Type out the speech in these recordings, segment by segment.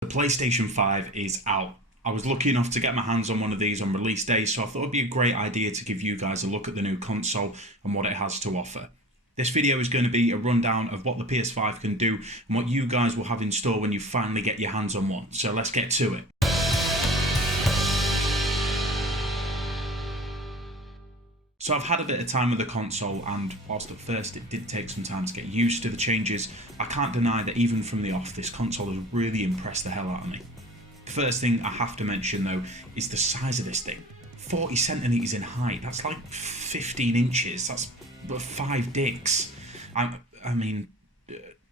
The PlayStation 5 is out. I was lucky enough to get my hands on one of these on release day, so I thought it'd be a great idea to give you guys a look at the new console and what it has to offer. This video is going to be a rundown of what the PS5 can do and what you guys will have in store when you finally get your hands on one. So let's get to it. So I've had a bit of time with the console, and whilst at first it did take some time to get used to the changes, I can't deny that even from the off, this console has really impressed the hell out of me. The first thing I have to mention though is the size of this thing. 40 centimeters in height, that's like 15 inches, that's 5 dicks. I mean,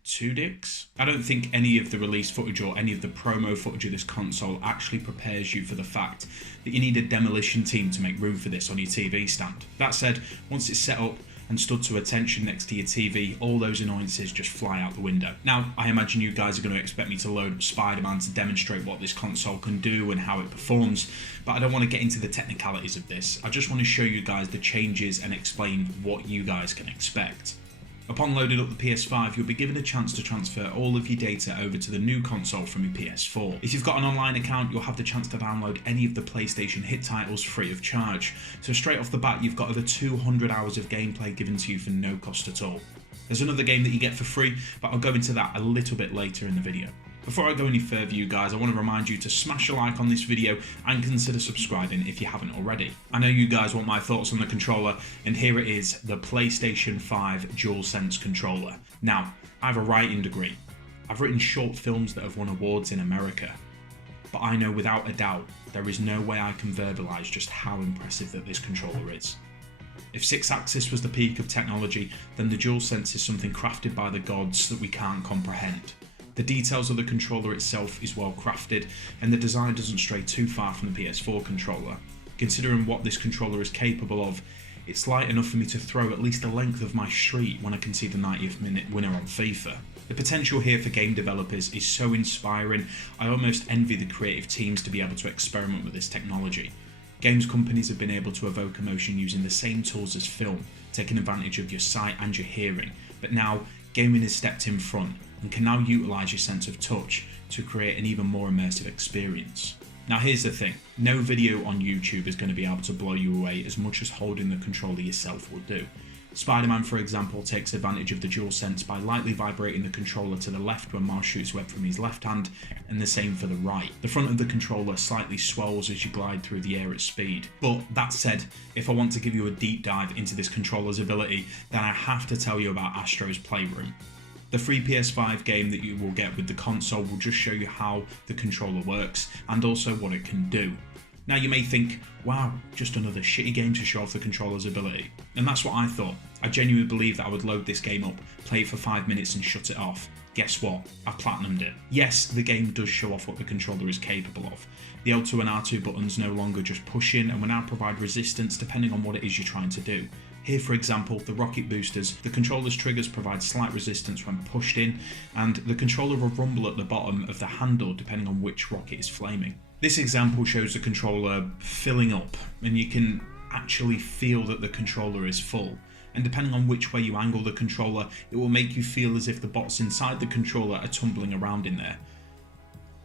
2 dicks? I don't think any of the release footage or any of the promo footage of this console actually prepares you for the fact that you need a demolition team to make room for this on your TV stand. That said, once it's set up and stood to attention next to your TV, all those annoyances just fly out the window. Now, I imagine you guys are going to expect me to load up Spider-Man to demonstrate what this console can do and how it performs, but I don't want to get into the technicalities of this. I just want to show you guys the changes and explain what you guys can expect. Upon loading up the PS5, you'll be given a chance to transfer all of your data over to the new console from your PS4. If you've got an online account, you'll have the chance to download any of the PlayStation hit titles free of charge. So straight off the bat, you've got over 200 hours of gameplay given to you for no cost at all. There's another game that you get for free, but I'll go into that a little bit later in the video. Before I go any further, you guys, I want to remind you to smash a like on this video and consider subscribing if you haven't already. I know you guys want my thoughts on the controller, and here it is, the PlayStation 5 DualSense controller. Now, I have a writing degree. I've written short films that have won awards in America. But I know without a doubt, there is no way I can verbalise just how impressive that this controller is. If 6-axis was the peak of technology, then the DualSense is something crafted by the gods that we can't comprehend. The details of the controller itself is well crafted, and the design doesn't stray too far from the PS4 controller. Considering what this controller is capable of, it's light enough for me to throw at least the length of my street when I can see the 90th minute winner on FIFA. The potential here for game developers is so inspiring, I almost envy the creative teams to be able to experiment with this technology. Games companies have been able to evoke emotion using the same tools as film, taking advantage of your sight and your hearing, but now gaming has stepped in front and can now utilise your sense of touch to create an even more immersive experience. Now here's the thing, no video on YouTube is going to be able to blow you away as much as holding the controller yourself will do. Spider-Man, for example, takes advantage of the DualSense by lightly vibrating the controller to the left when Miles shoots web from his left hand, and the same for the right. The front of the controller slightly swells as you glide through the air at speed. But that said, if I want to give you a deep dive into this controller's ability, then I have to tell you about Astro's Playroom. The free PS5 game that you will get with the console will just show you how the controller works and also what it can do. Now you may think, wow, just another shitty game to show off the controller's ability. And that's what I thought. I genuinely believed that I would load this game up, play it for 5 minutes and shut it off. Guess what? I platinumed it. Yes, the game does show off what the controller is capable of. The L2 and R2 buttons no longer just push in and will now provide resistance depending on what it is you're trying to do. Here, for example, the rocket boosters, the controller's triggers provide slight resistance when pushed in, and the controller will rumble at the bottom of the handle depending on which rocket is flaming. This example shows the controller filling up, and you can actually feel that the controller is full. And depending on which way you angle the controller, it will make you feel as if the bots inside the controller are tumbling around in there.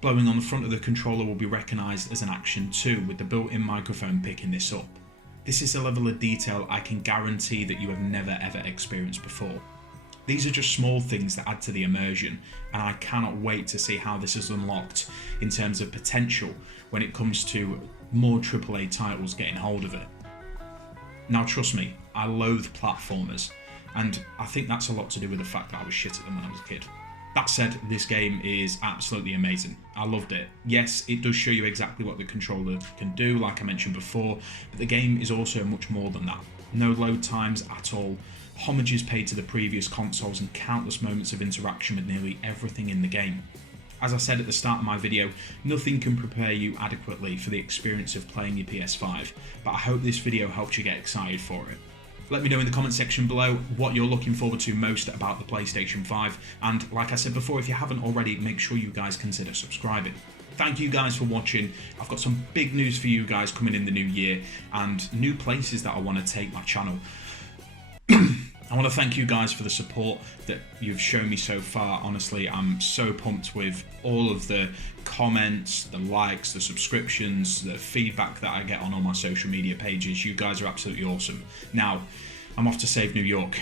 Blowing on the front of the controller will be recognised as an action too, with the built-in microphone picking this up. This is a level of detail I can guarantee that you have never ever experienced before. These are just small things that add to the immersion, and I cannot wait to see how this is unlocked in terms of potential when it comes to more AAA titles getting hold of it. Now trust me, I loathe platformers, and I think that's a lot to do with the fact that I was shit at them when I was a kid. That said, this game is absolutely amazing. I loved it. Yes, it does show you exactly what the controller can do, like I mentioned before, but the game is also much more than that. No load times at all, homage is paid to the previous consoles, and countless moments of interaction with nearly everything in the game. As I said at the start of my video, nothing can prepare you adequately for the experience of playing your PS5, but I hope this video helped you get excited for it. Let me know in the comment section below what you're looking forward to most about the PlayStation 5, and like I said before, if you haven't already, make sure you guys consider subscribing. Thank you guys for watching. I've got some big news for you guys coming in the new year, and new places that I want to take my channel. I want to thank you guys for the support that you've shown me so far. Honestly, I'm so pumped with all of the comments, the likes, the subscriptions, the feedback that I get on all my social media pages. You guys are absolutely awesome. Now, I'm off to save New York.